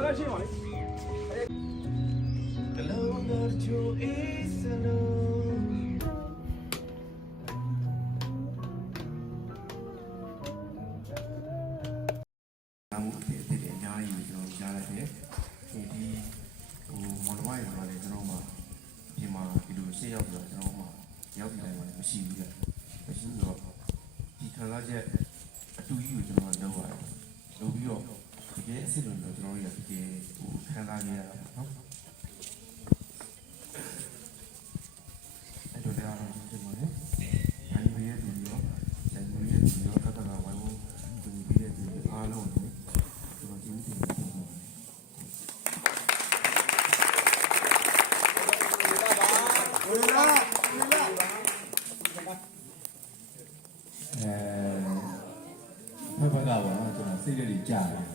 来谁嘛嘞？ရောက်တယ်မှာမရှိဘူးလေ။မရှိဘူးတော့ဒီခံစားချက်အတူကြီးကိုကျွန်တော်လုပ်ရတယ်။လုပ်ပြီးတော့တကယ်အစ်စ်လို့ကျွန်တော်တို့ရတကယ်ခံစားနေရတာနော်။အဲ့တော့တရားတော်ဒီမှာလေ။နိုင်ပြီးရဲ့ဒီရောနိုင်ပြီးရဲ့ဒီရောတတ်တာဝိုင်းဖို့ဒီပြီးရဲ့ဒီအားလုံးကိုကျွန်တော်ကြည့်နေတယ်။ဘက်ကပါတော့ကျွန်တော်စိတ်တွေကြားတယ်။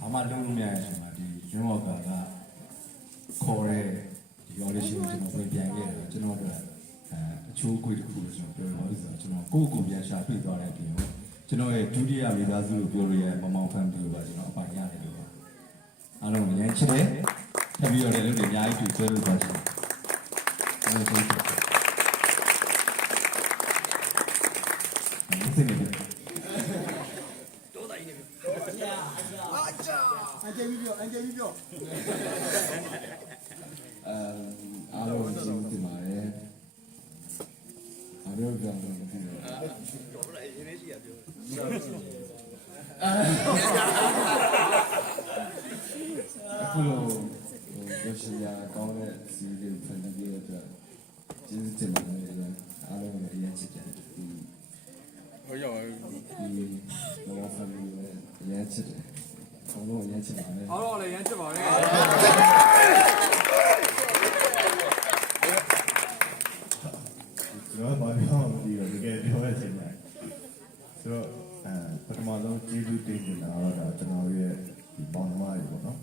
ဘာမှလုံးလို့မရတဲ့အချိန်မှာဒီရွံ့ော်ကခေါ်တဲ့ဒီ audition ကိုကျွန်တော်ပြန်ခဲ့တယ်ကျွန်တော်တို့အချိုးအကွေတစ်ခုလို့ကျွန်တော်ပြောလို့ဆိုတော့ကျွန်တော်ကိုယ့်ကိုယ်ပြန်ရှာတွေ့သွားတဲ့အပြင်ကျွန်တော်ရဲ့ဒုတိယမိသားစုလို့ပြောလို့ရမောင်မောင် family ကိုပါကျွန်တော်အပိုင်ရတယ်လို့အားလုံးလည်းချစ်တယ်ထပ်ပြီးတော့လည်းလူတွေအများကြီးတွေ့ဆွဲလို့ပါရှင်။အားလုံးကျေးဇူးတင်ပါတယ်အားလုံးကျေးဇူးတင်ပါတယ်အားလုံးကြောင့်လည်းဒီလိုတော်လိုက်ရေးလေးရှိရပြောအခုလိုရရှိရကောင်းတဲ့စီးရီးဖန်တီးရတဲ့ကျေးဇူးတင်ပါတယ်အားလုံးလည်းအရင်ချစ်တယ်ဟိုရောက်ဒီမောင်ဖန်တီးရဲ့အရင်ချစ်တယ်အားလုံးအရင်ချစ်ပါတယ်အားလုံးလည်းရမ်းချစ်ပါတယ်ကျွန်တော်ဘာပြောမလို့ဒီတကယ်ပြောရချင်တယ်ဆိုတော့ပထမဆုံးကျေးဇူးတင်နေတာတော့ကျွန်တော်ရဲ့ဒီပေါင်းသမားတွေပေါ့နော်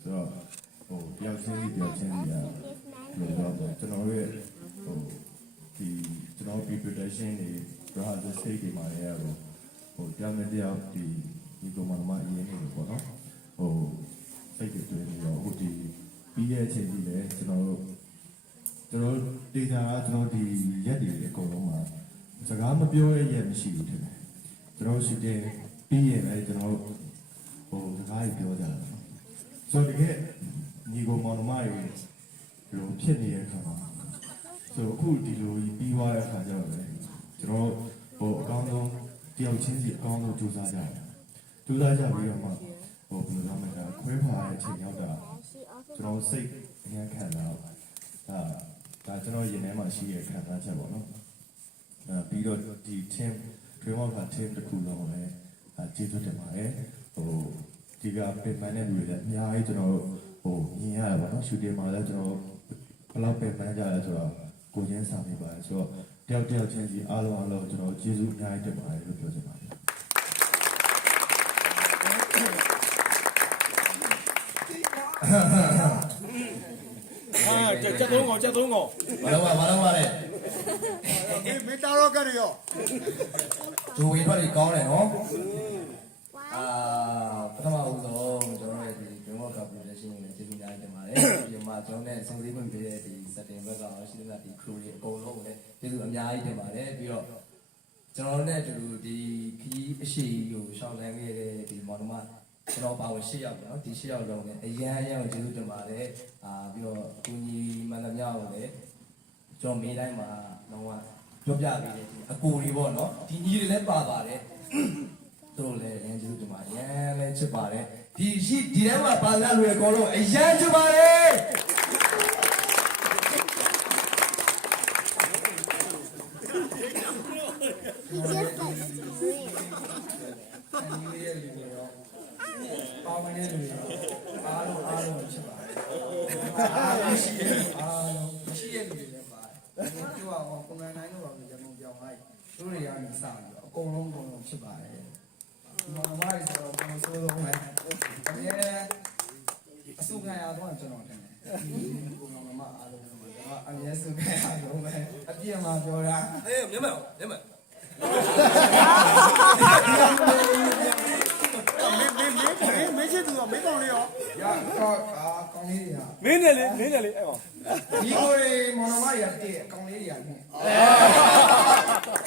ဆိုတော့တယောက်ချင်းစီလို့တော့ကျွန်တော်ရဲ့ဒီကျွန်တော် preparation တွေ rehearsal stage တွေမှာလည်းတယောက်နဲ့တယောက်ဒီကောင်မအရင်နေပေါ့နော်စိတ်တွေတွေ့နေတော့ဒီပြီးတဲ့အချိန်ကြီးလည်းကျွန်တော်ဒေတာကကျွန်တော်ဒီရက်တွေအကုန်လုံးမှာစကားမပြောရရက်မရှိဘူးထင်တယ်ကျွန်တော်ရှိတဲ့ပြီးရင်လည်းကျွန်တော်စကားပြောကြတာဆိုတော့တကယ်ညီကောင်မောင်မတွေလိုဖြစ်နေတဲ့အခါမှာဆိုအခုဒီလိုပြီးသွားတဲ့အခါကျတော့လေကျွန်တော်အကောင်းဆုံးတယောက်ချင်းစီအကောင်းဆုံးကြိုးစားကြတယ်ကြိုးစားကြပြီးတော့မှဘယ်လိုလဲမလဲခွဲခွာတဲ့အချိန်ရောက်တာကျွန်တော်စိတ်အငြင်းခံတာဒါကျွန်တော်ရင်ထဲမှာရှိတဲ့ခံစားချက်ပေါ့နော်ပြီးတော့ဒီ team framework က team တစ်ခုလုံးလည်းကျေးဇူးတင်ပါတယ်ဒီကပြင်ပန်းတဲ့လူတွေလည်းအများကြီးကျွန်တော်မြင်ရတယ်ပေါ့နော် shooting မှာလည်းကျွန်တော်ဘယ်လောက်ပြင်ပန်းကြလဲဆိုတော့ကိုချင်းစာမိပါတယ်ဆိုတော့တယောက်ချင်းစီအားလုံးကျွန်တော်ကျေးဇူးအများကြီးတင်ပါတယ်လို့ပြောချင်ပါတယ်ချက်သုံးကောင်ဘာလို့ပါလဲမေတာရောကရရောဂျိုဝင်ထွက်ပြီးကောင်းတယ်နော်ပထမဦးဆုံးကျွန်တော်ရဲ့ဒီ framework application နဲ့ကျေးဇူးများတင်ပါတယ်ဒီမှာကျွန်တော်နဲ့စုံစည်းခွင့်ပေးတဲ့ဒီ setting ဘက်ကရှိတဲ့ဒီ crew တွေအကုန်လုံးလည်းကျေးဇူးအများကြီးတင်ပါတယ်ပြီးတော့ကျွန်တော်နဲ့အတူဒီခီးအရှိကိုရှောင်းလန်းခဲ့တဲ့ဒီမော်ဒမကျွန်တော်ပါဝင်၈ယောက်ပေါ့နော်ဒီ၈ယောက်လုံးလည်းအရန်ကိုကျေးဇူးတင်ပါတယ်ပြီးတော့ကိုကြီးမန္တမြောက်ကိုလည်းကျွန်တော်မေးတိုင်းမှာတော့ပြောပြပေးတယ်အကိုတွေပေါ့နော်ဒီညီတွေလည်းပါပါတယ်သူတို့လည်းအရန်ကျေးဇူးတင်ပါတယ်ရန်လည်းချစ်ပါတယ်ဒီထဲမှာပါလာလို့အကုန်လုံးအရန်ချစ်ပါတယ်ပေါင်းနေတဲ့လူတွေအားလုံးဖြစ်ပါတယ်ရှိတဲ့လူတွေလည်းပါတယ်ပြောအောင်ကွန်မန်တိုင်းတို့ပါလို့ကျွန်တော်ပြောင်းလိုက်တို့တွေကနေစပြီးအကုန်လုံးဖြစ်ပါတယ်ဒီမှာမိုင်းဆိုတော့ဘယ်လိုဆိုတော့လဲအစုခံရတော့ကျွန်တော်တင်တယ်ကိုမမအားလုံးကျွန်တော်အမြဲစုခံရတော့ပဲအပြည့်မှာပြောတာမျက်မှန်မင်းချစ် သူကမင်းကောင်လေးရော ရတော့ကောင်းလေးတွေဟာ မင်းနဲ့လေအဲ့ကောင် ဒီကိုယ်မောင်နှမတွေကတည့်ကောင်းလေးတွေကနဲ့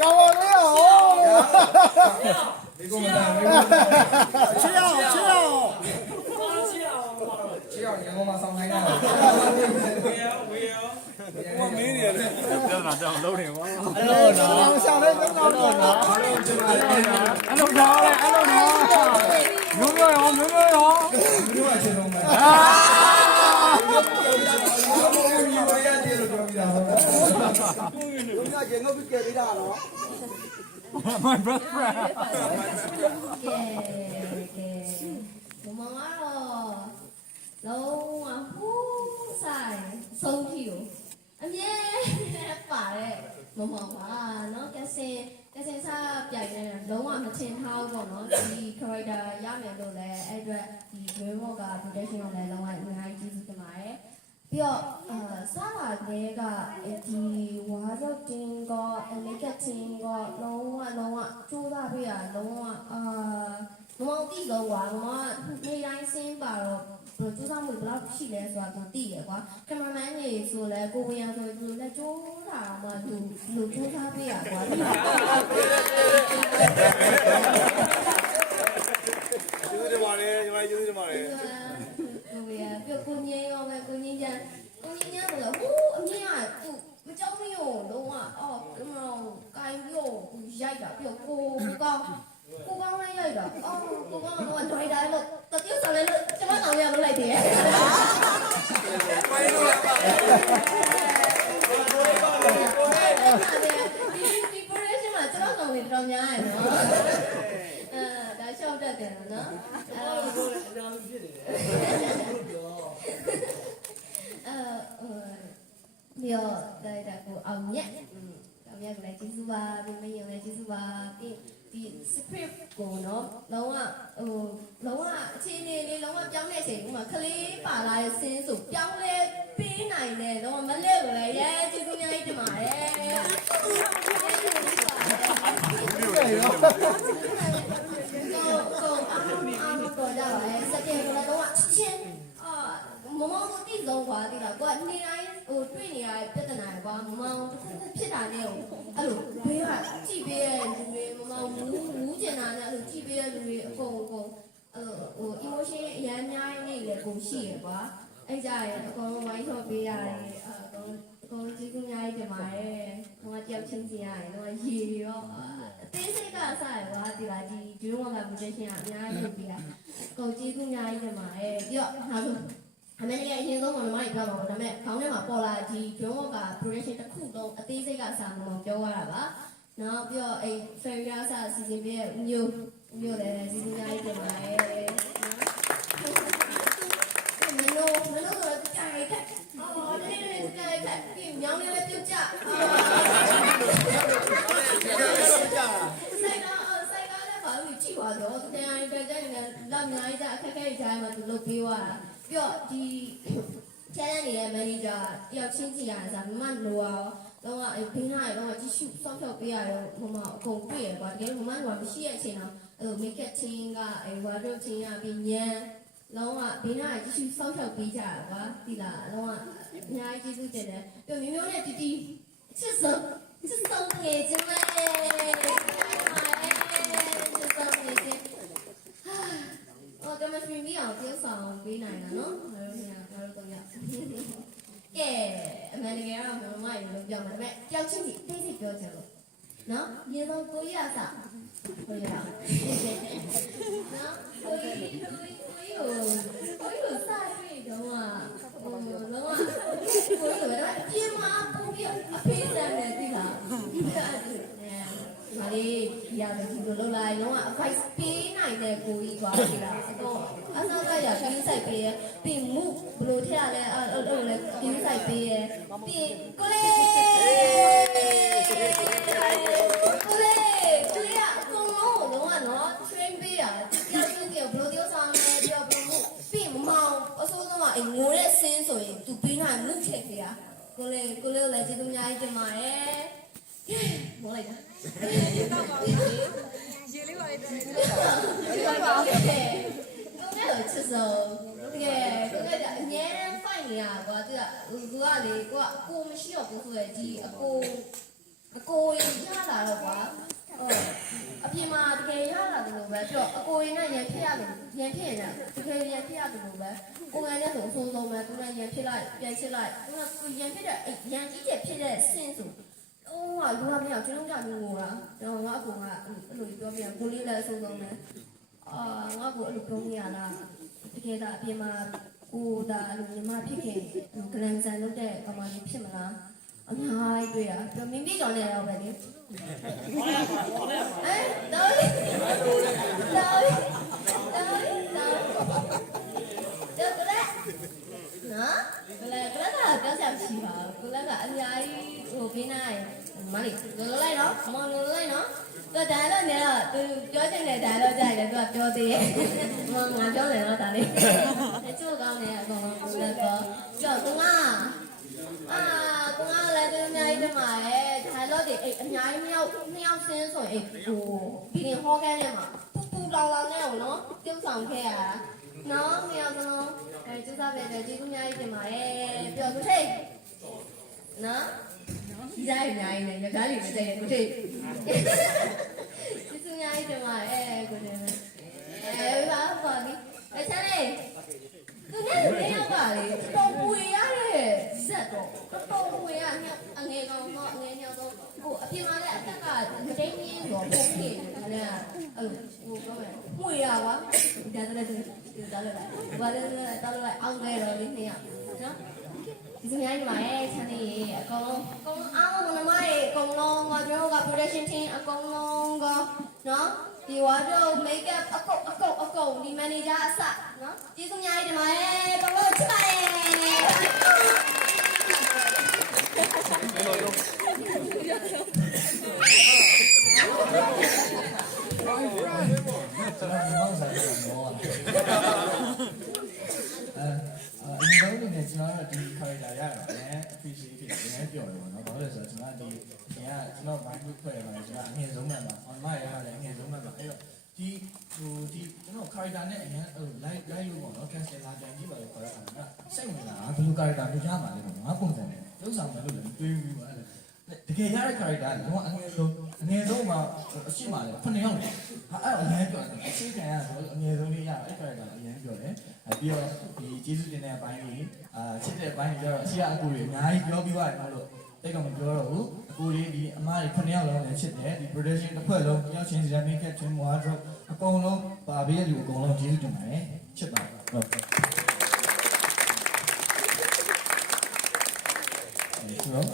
ကောင်ပါလေရော ဒီကိုမလာဘူး ချစ်အောင် ချီအောင်ရန်ကုန်မှာဆောင်ခိုင်းတာဝေရော မင်းနေလေပြဿနာတောင်လုံးနေကွာ အဲ့လိုနော် ဆောင်လိုက်တော့တော့နော် အဲ့လိုနော်မျိုးရော မျိုးကချင်လုံးမယ်မျိုးရတယ်လို့ပြောပြတာဟုတ်လား ငါကျငုတ်ပြီးကြည့်တာနော် My best friend ကဲမမကတော့လုံးဝဟိုးဆိုင်ဆုံးဖြူအမြဲပါတယ်မမပါနော်ကစင်စားပြိုင်နေလုံးဝမထင်ထားဘူးပေါ့နော်ဒီ character ရမယ်လို့လည်းအဲ့အတွက်ဒီ dream work က production ကိုလည်းလုံးဝအများကြီးကျေးဇူးတင်ပါတယ်ပြီးတော့စားလာတဲ့ကဒီဝါရုပ်တင်ကမိတ်ကပ်တင်ကလုံးဝကျိုးသားပြရလုံးဝမမောင်တိလုံးပါမမနေ့တိုင်းစင်းပါတော့ကျိုးသားမှုဘယ်လောက်ရှိလဲဆိုတာကိုသိရကွာကင်မရာမန်ကြီးဆိုလဲကိုဝေယံဆိုသူလည်းကျိုးတာမှသူလူကျိုးသားပြရကွာကျေးဇူးတင်ပါတယ်ညီမကျေးဇူးတင်ပါတယ် ကိုဝေယံပြကိုငင်းရောပဲကိုငင်းချမ်းဆိုတော့ဟိုးအမြင်ကသူမကြောက်မရောလုံးဝကင်မရာကိုင်ပြီးတော့ရိုက်တာပြီးတော့ကိုကောင်းလည်းရိုက်တာကိုကောင်းတော့ဒရိုက်တာလို့တတိယဆောင်လည်းကျွန်မအောင်ရလို့လိုက်တယ်ပိုင်လို့ရပါဒီ preparation မှာကျွန်တော်ဆောင်နေတော်များရယ်နော်ဒါရှော့တတ်တယ်နော်ပြီးတော့ဒါကိုအောင်မြတ်အောင်မြတ်ကလည်းကျေးဇူးပါပြီးမယုံလည်းကျေးဇူးပါပြီးဒီ script ကိုနော်လုံးဝအခြေအနေလေးလုံးဝပြောင်းတဲ့အချိန်ဥမာခလေးပါလာတဲ့ဆင်းဆိုပြောင်းလဲပေးနိုင်တယ်လုံးဝမလဲကိုလည်းရဲကျေးဇူးများကြီးတင်ပါတယ်ကိုအားတော့ကြပါလေစက်တင်ကတော့ချင်းမမောင်တို့တိဆုံးသွားသေးတာကိုကနေတိုင်းတွေ့နေရတဲ့ပြဿနာကွာမမောင်တစ်ခုဖြစ်တာနဲ့အဲ့လိုဘေးကကြည့်ပေးတဲ့လူတွေမမောင်မူးကျင်တာနဲ့အဲ့လိုကြည့်ပေးတဲ့လူတွေအကုန်emotion အများကြီးနေလေကိုရှိရကွာအဲ့ကြရအကုန်ဝိုင်းထော်ပေးရတယ်အကုန်ကျေးဇူးများကြီးတင်ပါတယ်ဟိုကတယောက်ချင်းစီရတယ်တော့ရေရောအသေးစိတ်ကစားရကွာဒီလားဒီဒရုံးက projection ကအများကြီးလုပ်ပေးတာအကုန်ကျေးဇူးများကြီးတင်ပါတယ်ပြီးတော့ဟာဆိုအမေကအရင်ဆုံးမမကြီးပြောပါဘူးဒါပေမဲ့ခေါင်းထဲမှာပေါ်လာဒီ drone က production တစ်ခုလုံးအသေးစိတ်ကစာမလို့ပြောရတာပါနောက်ပြီးတော့အဲ့ ferry အစားစီစဉ်ပေးတဲ့မျိုးလည်းစီစဉ်ရည်တင်ပါတယ်မနိုးတော့ကြားရိုက်တယ်ဒီကြားရိုက်တယ်ဒီညောင်းလေးလည်းပြုတ်ကြဆိုင်ကားလည်းဘာလို့ကြည့်ပါတော့တရားရင်ကြတဲ့လက်များကြီးအခက်ခဲကြီးကြားမှာသူလုပ်ပေးသွားတာပြီးတော့ဒီ channel ရဲ့ manager တယောက်ချင်းစီရတယ်ဆိုတာမမလိုအောင်တော့ဘေးနားရောကြည့်ရှုစောင့်ရှောက်ပေးရတော့မမအကုန်တွေ့ရကွာတကယ်မမကမရှိတဲ့အချိန်တော့make up team ကwardrobe team ကပြီးညံလုံးဝဘေးနားကြည့်ရှုစောင့်ရှောက်ပေးကြတာကွာဒီလားလုံးဝအများကြီးကျေးဇူးတင်တယ်ပြီးမျိုးနဲ့တီချစ်စုံငယ်ချင်းလေးချစ်စုံငယ်ချင်းကမစမီအောင်ပြောဆောင်ပေးနိုင်တာနော်ငါတို့တော့ရကဲအမှန်တကယ်တော့မမရေလို့ပြောမှာဒါပေမဲ့ကြောက်ချင်းစီတိတ်တိတ်ပြောချင်လို့နော်ရေတော့ကိုရစားကိုရနော်ကိုရစားပြီးတော့လုံးဝကိုရတော့ပြေမပူပြီးအဖေးစမ်းနေပြီလားမာလေးရတယ်ဒီလိုလုပ်လိုက်လုံးဝ advice ပေးနိုင်တဲ့ကိုကြီးကွာဒီလားအတော့အစောကရခင်းဆိုင်ပေးရပြီးမှုဘလို့ထရလဲအဲ့လိုလဲခင်းဆိုင်ပေးရပြီးကိုလေးကအကုန်လုံးလုံးဝနော် train ပေးရတရားသူကဘလို့ပြောဆောင်နေပြောမှုပြီးမမောင်အစိုးဆုံးကငိုတဲ့ဆင်းဆိုရင်သူပေးနိုင်မှုထည့်ပေးရကိုလေးလည်းကျေးဇူးများကြီးတင်ပါတယ်မောလိုက်တာရေလေးပါလေးတော့ရေပါပါကိုလည်းချစ် တကယ်အငြင်း fight နေရကွာသူကလေကိုကအကိုမရှိတော့ဘူးဆိုရယ်ဒီအကိုရလာတော့ကွာအပြင်မှာတကယ်ရလာတယ်လို့ပဲပြီးတော့အကိုရနဲ့ရန်ဖြစ်ရတယ်ရန်ဖြစ်နေတာတကယ်ရန်ဖြစ်ရတယ်လို့ပဲကိုငယ်နဲ့ဆိုအဆိုးဆုံးပဲသူနဲ့ရန်ဖြစ်လိုက်ပြန်ဖြစ်လိုက်သူကရန်ဖြစ်တဲ့ရန်ကြီးကျဖြစ်တဲ့ဆင်းဆိုလူကမရကျွန်တော်ကြောင့်ငိုတာကျွန်တော်ငါအကူကအဲ့လိုပြောပြကိုလေးလည်းအဆိုးဆုံးပဲငါကအဲ့လိုပြောနေရလားတကယ်ဒါအပြင်မှာကိုဒါအဲ့လိုညီမဖြစ်ခင်ဂလန်ဆန်လုပ်တဲ့ပမာဏဖြစ်မလားအများကြီးတွေ့ရပြောမိမိကြောင့်လည်းတော့ပဲလေတော်လေးနော်ကလည်းကပြောချင်ချီပါကိုလည်းကအများကြီးဟိုပေးနေမလေးလောလိုက်နော်မောင်လောလိုက်နော်သူဒါတော့နေတော့သူပြောချင်တဲ့ဒါတော့ကြာတယ်သူကပြောသေးတယ်ငါပြောတယ်နော်ဒါလေးအချို့ကောင်းနေအကောင်လုံးကိုလည်းတော့ကြောက်သူကလည်းသူအများကြီးတမှာရဲ့ဒါတော့ဒီအများကြီးမြောက်ဆင်းဆိုရင်ဟိုဘီရင်ဟောကန်းထဲမှာပူလောင်လောင်နဲ့နော်ပြုတ်ဆောင်ခဲ့ရတာနော်မြောက်ဆုံးကျူးစားပဲကျေးဇူးအများကြီးတင်ပါတယ်ပြောသူထိတ်နော်ရိုက်နိုင်နေရကားလေးမတည့်ဘူးထိတ်ကျေးဇူးအများကြီးတင်ပါတယ်ကိုတင်ဘာပါဒီအချမ်းလေးသူနဲ့နေရောက်ပါလေတော်ပူရတဲ့ဇက်တော့တော်ပူရအငယ်ကောင်တော့အငယ်ညောင်းတော့ဟိုအပြင်မှာလည်းအသက်ကမတိန်င်းတော့ပုံနေတယ်ခဏအဲ့ဟိုပြောမယ်မှုရကွာဒါလည်းလိုက်ဘာလဲတားလိုက်အောင်ခဲ့တော့လေးနှစ်ယောက်နော်ဒီစများကြီးမှာချမ်းလေးအကုန်လုံးအားလုံးမမရေအကုန်လုံးကကျွန်တော်က production team အကုန်လုံးကနော်ဒီဝါတော့ makeup အကုန်ဒီ manager အစနော်ကျေးဇူးများကြီးတင်ပါတယ်ကောင်းလို့ချစ်ပါတယ်ကျွန်တော်မောင်းစားတယ်မောင်းဒီလိုနေကျွန်တော်ဒီ character ရတာလည်း appreciate ဖြစ်တယ်လည်းပြောတယ်ပေါ့နော်ဘာလို့လဲဆိုတော့ကျွန်တော်ဒီကျွန်တော် mind group ဖွဲ့ရမှာကျွန်တော်အငယ်ဆုံးမှန်ပါ online ရလည်းအငယ်ဆုံးမှန်ပါအဲ့တော့ဒီကျွန်တော် character နဲ့အရင်live လို့ပေါ့နော် cancel လာကြည့်ပါလေခေါ်ရတာကစိတ်ဝင်လာဘယ်လို character မျိုးရမှာလဲပေါ့ငါပုံစံနဲ့လုံးဆောင်မယ်လို့လည်းတွေးပြီးပါအဲ့တကယ်ရတဲ့ character ကတော့အငယ်ဆုံးမှာအရှိမှလည်း9ယောက်လေအဲ့အရင်ပြောတယ်အရှိခံရဆိုအငယ်ဆုံးလေးရအဲ့ character အရင်ပြောတယ်ပြီးတော့ဒီကျေးဇူးတင်တဲ့အပိုင်းကြီးချစ်တဲ့အပိုင်းကြီးကျတော့အရှိအကူတွေအများကြီးပြောပြီးသွားတယ်လို့တိတ်ကမပြောတော့ဘူးအကူတွေဒီအမားတွေ9ယောက်လုံးလည်းချစ်တယ်ဒီ production တစ်ဖွဲ့လုံးရောက်ချင်းစီရ make up team wardrobe အကုန်လုံးပါပေးတဲ့လူအကုန်လုံးကျေးဇူးတင်ပါတယ်ချစ်ပါဟုတ်ဆိုတော့